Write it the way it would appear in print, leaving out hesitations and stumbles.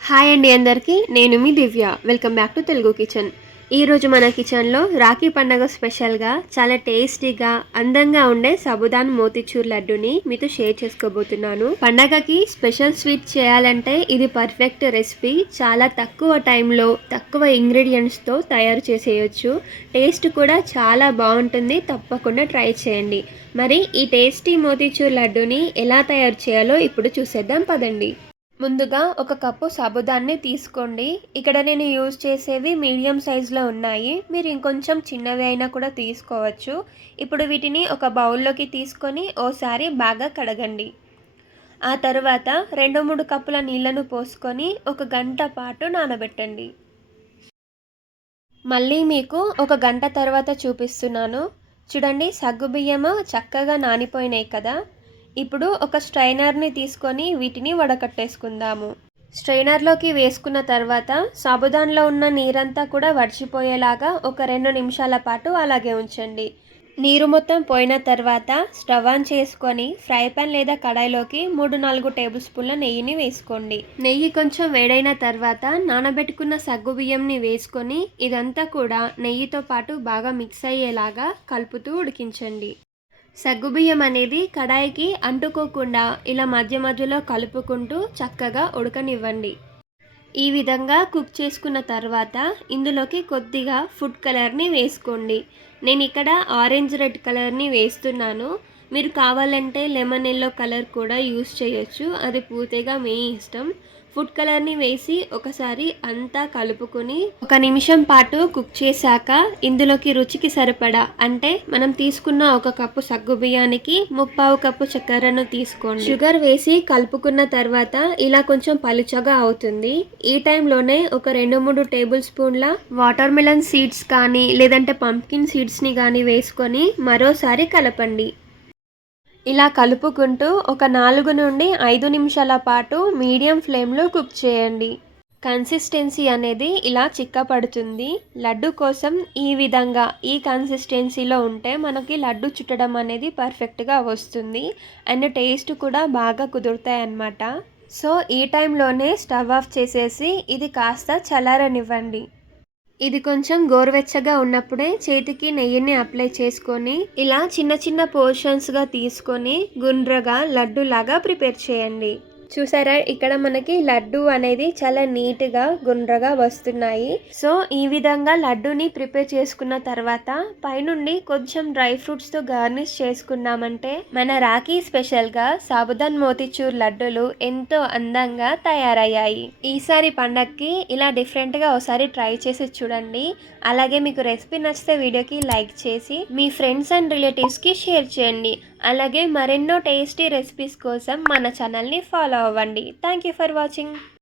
Hi అండి అందరికీ. నేను మీ Divya. Welcome back to Telugu kitchen. ఈరోజు మన కిచెన్లో రాఖీ పండగ స్పెషల్గా చాలా టేస్టీగా అందంగా ఉండే సాబుదాన్ మోతిచూర్ లడ్డుని మీతో షేర్ చేసుకోబోతున్నాను. పండగకి స్పెషల్ స్వీట్ చేయాలంటే ఇది పర్ఫెక్ట్ రెసిపీ. చాలా తక్కువ టైంలో తక్కువ ఇంగ్రీడియంట్స్తో తయారు చేసేయచ్చు. టేస్ట్ కూడా చాలా బాగుంటుంది. తప్పకుండా ట్రై చేయండి. మరి ఈ టేస్టీ మోతిచూర్ లడ్డుని ఎలా తయారు చేయాలో ఇప్పుడు చూసేద్దాం పదండి. ముందుగా ఒక కప్పు సాబుదాన్ని తీసుకోండి. ఇక్కడ నేను యూజ్ చేసేవి మీడియం సైజులో ఉన్నాయి. మీరు ఇంకొంచెం చిన్నవి అయినా కూడా తీసుకోవచ్చు. ఇప్పుడు వీటిని ఒక బౌల్లోకి తీసుకొని ఓసారి బాగా కడగండి. ఆ తర్వాత 2-3 కప్పుల నీళ్లను పోసుకొని 1 గంట పాటు నానబెట్టండి. మళ్ళీ మీకు 1 గంట తర్వాత చూపిస్తున్నాను. చూడండి, సగ్గుబియ్యము చక్కగా నానిపోయినాయి కదా. ఇప్పుడు ఒక స్ట్రైనర్ని తీసుకొని వీటిని వడకట్టేసుకుందాము. స్ట్రైనర్లోకి వేసుకున్న తర్వాత సాబుదాన్లో ఉన్న నీరంతా కూడా వడిచిపోయేలాగా ఒక 2 నిమిషాల పాటు అలాగే ఉంచండి. నీరు మొత్తం పోయిన తర్వాత స్టవ్ ఆన్ చేసుకొని ఫ్రై పాన్ లేదా కడాయిలోకి 3-4 టేబుల్ స్పూన్ల నెయ్యిని వేసుకోండి. నెయ్యి కొంచెం వేడైన తర్వాత నానబెట్టుకున్న సగ్గుబియ్యంని వేసుకొని ఇదంతా కూడా నెయ్యితో పాటు బాగా మిక్స్ అయ్యేలాగా కలుపుతూ ఉడికించండి. సగ్గుబియ్యం అనేది కడాయికి అంటుకోకుండా ఇలా మధ్య మధ్యలో కలుపుకుంటూ చక్కగా ఉడకనివ్వండి. ఈ విధంగా కుక్ చేసుకున్న తర్వాత ఇందులోకి కొద్దిగా ఫుడ్ కలర్ని వేసుకోండి. నేను ఇక్కడ ఆరెంజ్ రెడ్ కలర్ని వేస్తున్నాను. మీరు కావాలంటే లెమన్ ఎల్లో కలర్ కూడా యూస్ చేయొచ్చు. అది పూర్తిగా మీ ఇష్టం. ఫుడ్ కలర్ని వేసి ఒకసారి అంతా కలుపుకొని 1 నిమిషం పాటు కుక్ చేశాక ఇందులోకి రుచికి సరిపడా, అంటే మనం తీసుకున్న 1 కప్పు సగ్గుబియ్యానికి 3/4 కప్పు చక్కెరను తీసుకోండి. షుగర్ వేసి కలుపుకున్న తర్వాత ఇలా కొంచెం పలుచగా అవుతుంది. ఈ టైంలోనే ఒక 2-3 టేబుల్ స్పూన్ల వాటర్ మిలన్ సీడ్స్ కానీ లేదంటే పంప్కిన్ సీడ్స్ని కానీ వేసుకొని మరోసారి కలపండి. ఇలా కలుపుకుంటూ ఒక 4-5 నిమిషాల పాటు మీడియం ఫ్లేమ్లో కుక్ చేయండి. కన్సిస్టెన్సీ అనేది ఇలా చిక్కపడుతుంది. లడ్డు కోసం ఈ విధంగా ఈ కన్సిస్టెన్సీలో ఉంటే మనకి లడ్డు చుట్టడం అనేది పర్ఫెక్ట్గా వస్తుంది. అండ్ టేస్ట్ కూడా బాగా కుదురుతాయి అన్నమాట. సో ఈ టైంలోనే స్టవ్ ఆఫ్ చేసేసి ఇది కాస్త చల్లారనివ్వండి. ఇది కొంచెం గోరువెచ్చగా ఉన్నప్పుడే చేతికి నెయ్యిని అప్లై చేసుకొని ఇలా చిన్న చిన్న పోర్షన్స్గా తీసుకొని గుండ్రగా లడ్డూలాగా ప్రిపేర్ చేయండి. చూసారా, ఇక్కడ మనకి లడ్డు అనేది చాలా నీట్గా గుండ్రగా వస్తున్నాయి. సో ఈ విధంగా లడ్డూని ప్రిపేర్ చేసుకున్న తర్వాత పైనుండి కొంచెం డ్రై ఫ్రూట్స్తో గార్నిష్ చేసుకున్నామంటే మన రాఖీ స్పెషల్గా సాబుదాన్ మోతిచూర్ లడ్డూలు ఎంతో అందంగా తయారయ్యాయి. ఈసారి పండగకి ఇలా డిఫరెంట్గా ఒకసారి ట్రై చేసి చూడండి. అలాగే మీకు రెసిపీ నచ్చితే వీడియోకి లైక్ చేసి మీ ఫ్రెండ్స్ అండ్ రిలేటివ్స్కి షేర్ చేయండి. అలాగే మరెన్నో టేస్టీ రెసిపీస్ కోసం మన ఛానల్ని ఫాలో అవ్వండి. Thank you for watching.